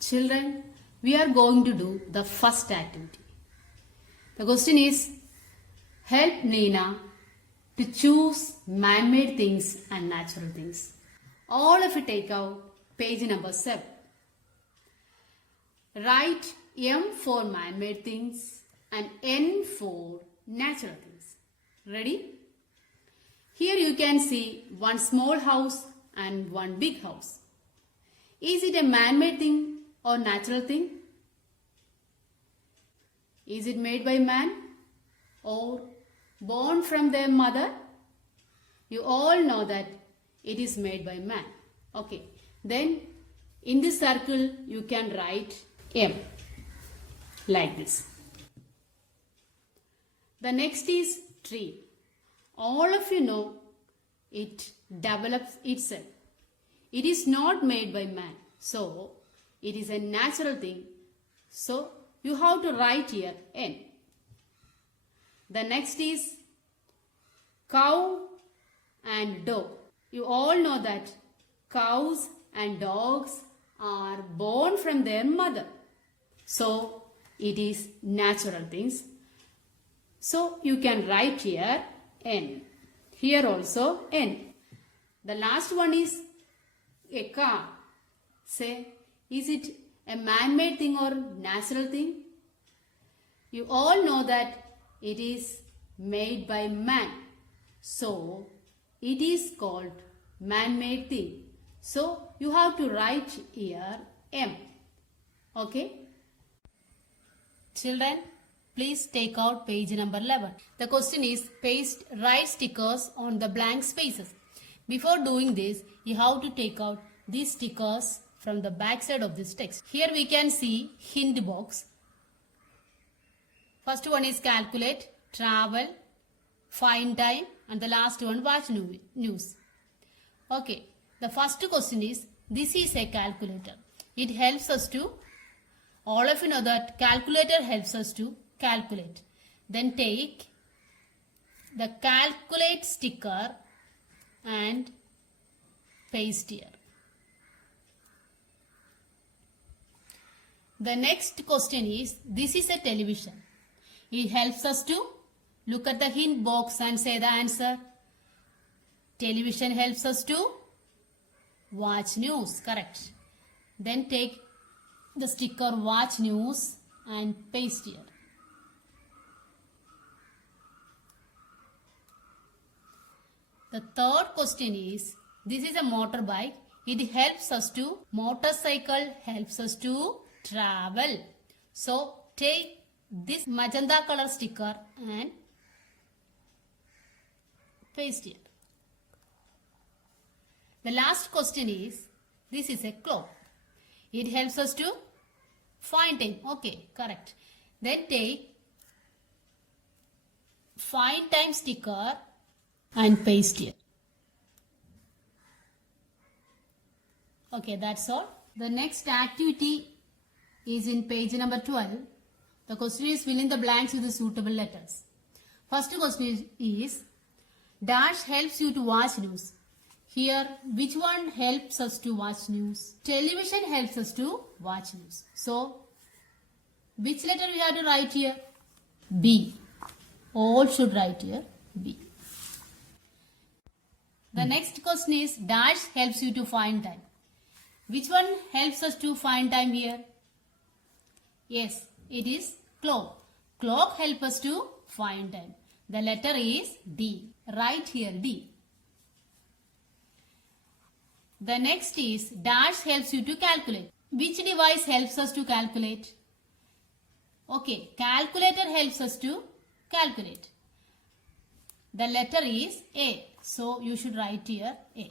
Children, we are going to do the first activity. The question is, help Nina to choose man-made things and natural things. All of you take out page number 7. Write M for man-made things and N for natural things. Ready? Here you can see one small house and one big house. Is it a man-made thing or natural thing? Is it made by man or born from their mother? You all know that it is made by man. Okay. Then in this circle you can write M like this. The next is tree. All of you know it develops itself. It is not made by man. So it is a natural thing. So you have to write here N. The next is cow and dog. You all know that cows and dogs are born from their mother. So it is natural things. So you can write here N. Here also N. The last one is a car. Say, is it a man-made thing or natural thing? You all know that it is made by man. So it is called man-made thing. So you have to write here M. Okay? Children, please take out page number 11. The question is write stickers on the blank spaces. Before doing this, you have to take out these stickers from the back side of this text. Here we can see hint box. First one is calculate, travel, find time, and the last one watch news. Okay, the first question is, this is a calculator. It helps us to, all of you know that calculator helps us to calculate. Then take the calculate sticker and paste here. The next question is, this is a television. It helps us to look at the hint box and say the answer. Television helps us to watch news, correct. Then take the sticker watch news and paste here. The third question is, this is a motorbike. It helps us to, motorcycle helps us to travel. So take this magenta color sticker and paste here. The last question is, this is a clock. It helps us to find time. Okay, correct. Then take find time sticker and paste here. Okay, that's all. The next activity is in page number 12. The question is, fill in the blanks with the suitable letters. First question is dash helps you to watch news. Here, which one helps us to watch news? Television helps us to watch news. So, which letter we have to write here? B. All should write here B. The next question is dash helps you to find time. Which one helps us to find time here? Yes, it is clock. Clock helps us to find time. The letter is D. Write here D. The next is dash helps you to calculate. Which device helps us to calculate? Okay, calculator helps us to calculate. The letter is A. So you should write here A.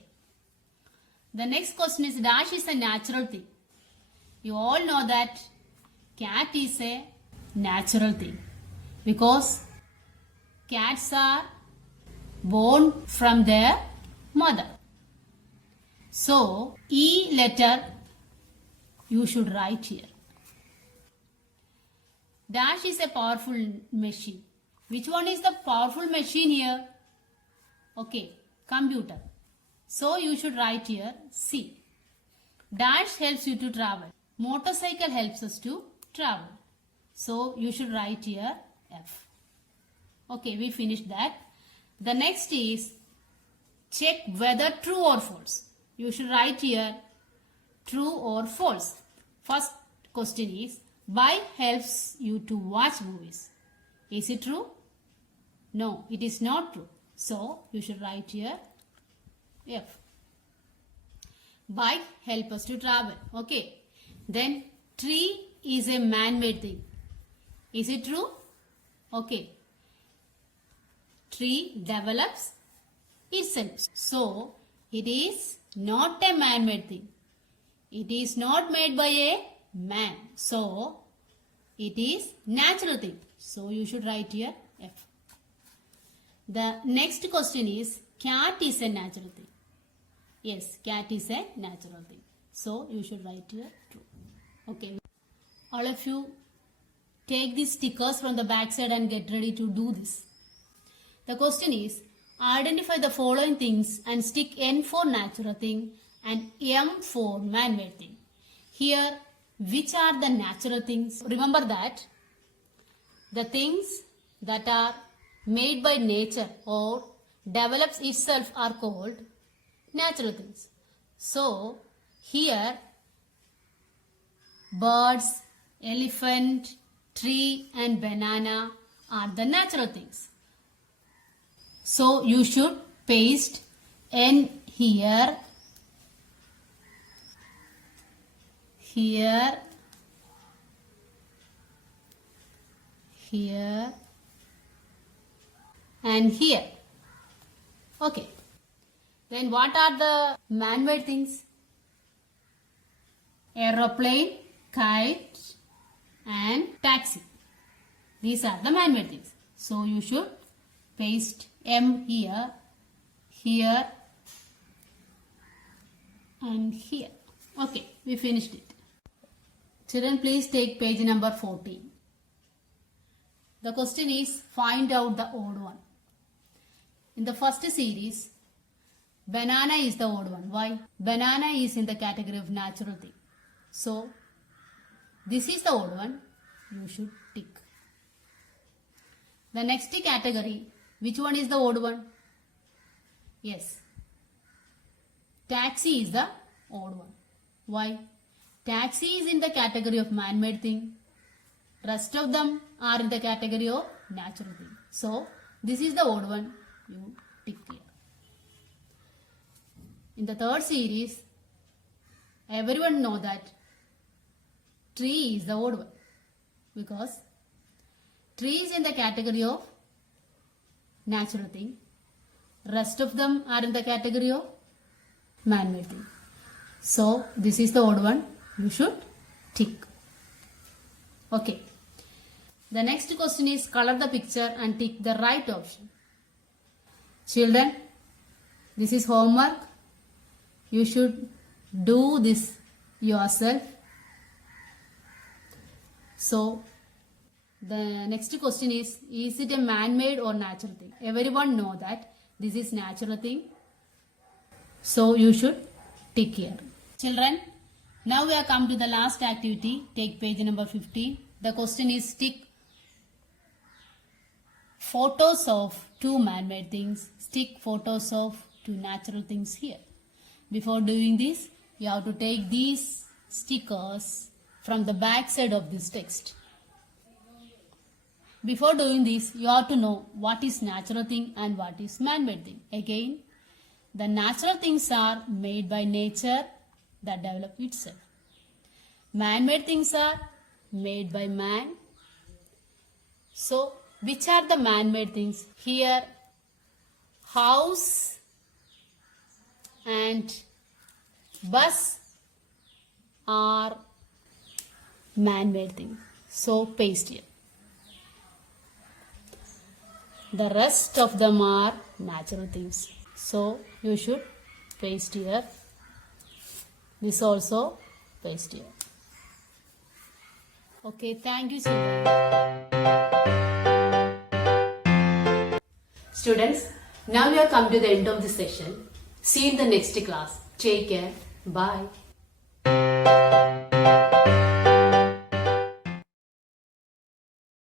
The next question is dash is a natural thing. You all know that cat is a natural thing because cats are born from their mother. So E letter you should write here. Dash is a powerful machine. Which one is the powerful machine here? Okay, computer. So you should write here C. Dash helps you to travel. Motorcycle helps us to travel. So you should write here F. Okay, we finished that. The next is check whether true or false. You should write here true or false. First question is bike helps you to watch movies. Is it true? No, it is not true. So you should write here F. Bike help us to travel. Okay. Then tree is a man-made thing. Is it true? Okay. Tree develops itself. So it is not a man-made thing. It is not made by a man. So it is natural thing. So you should write here F. The next question is cat is a natural thing. Yes, cat is a natural thing. So you should write here true. Okay. All of you take these stickers from the back side and get ready to do this. The question is identify the following things and stick N for natural thing and M for man-made thing. Here, which are the natural things? Remember that the things that are made by nature or develops itself are called natural things. So, here birds, elephant, tree and banana are the natural things. So, you should paste N here, here, here and here. Okay. Then what are the man-made things? Aeroplane, kite and taxi. These are the man-made things. So you should paste M here, here and here. Okay, we finished it. Children, please take page number 14. The question is find out the odd one. In the first series, banana is the odd one. Why? Banana is in the category of natural thing. So, this is the odd one. You should tick. The next category, which one is the odd one? Yes. Taxi is the odd one. Why? Taxi is in the category of man-made thing. Rest of them are in the category of natural thing. So, this is the odd one. You tick here. In the third series, everyone know that tree is the odd one because tree is in the category of natural thing. Rest of them are in the category of man-made thing. So, this is the odd one. You should tick. Okay. The next question is color the picture and tick the right option. Children, this is homework. You should do this yourself. So, the next question is it a man-made or natural thing? Everyone know that this is natural thing. So, you should tick here. Children, now we have come to the last activity. Take page number 15. The question is stick photos of two man-made things. Stick photos of two natural things here. Before doing this, you have to take these stickers from the back side of this text. Before doing this, you have to know what is natural thing and what is man-made thing. Again, the natural things are made by nature that develop itself. Man-made things are made by man. So, which are the man-made things? Here, house and bus are man-made things. So, paste here. The rest of them are natural things. So, you should paste here. This also paste here. Okay, thank you, children. Students, now we have come to the end of the session. See you in the next class. Take care. Bye.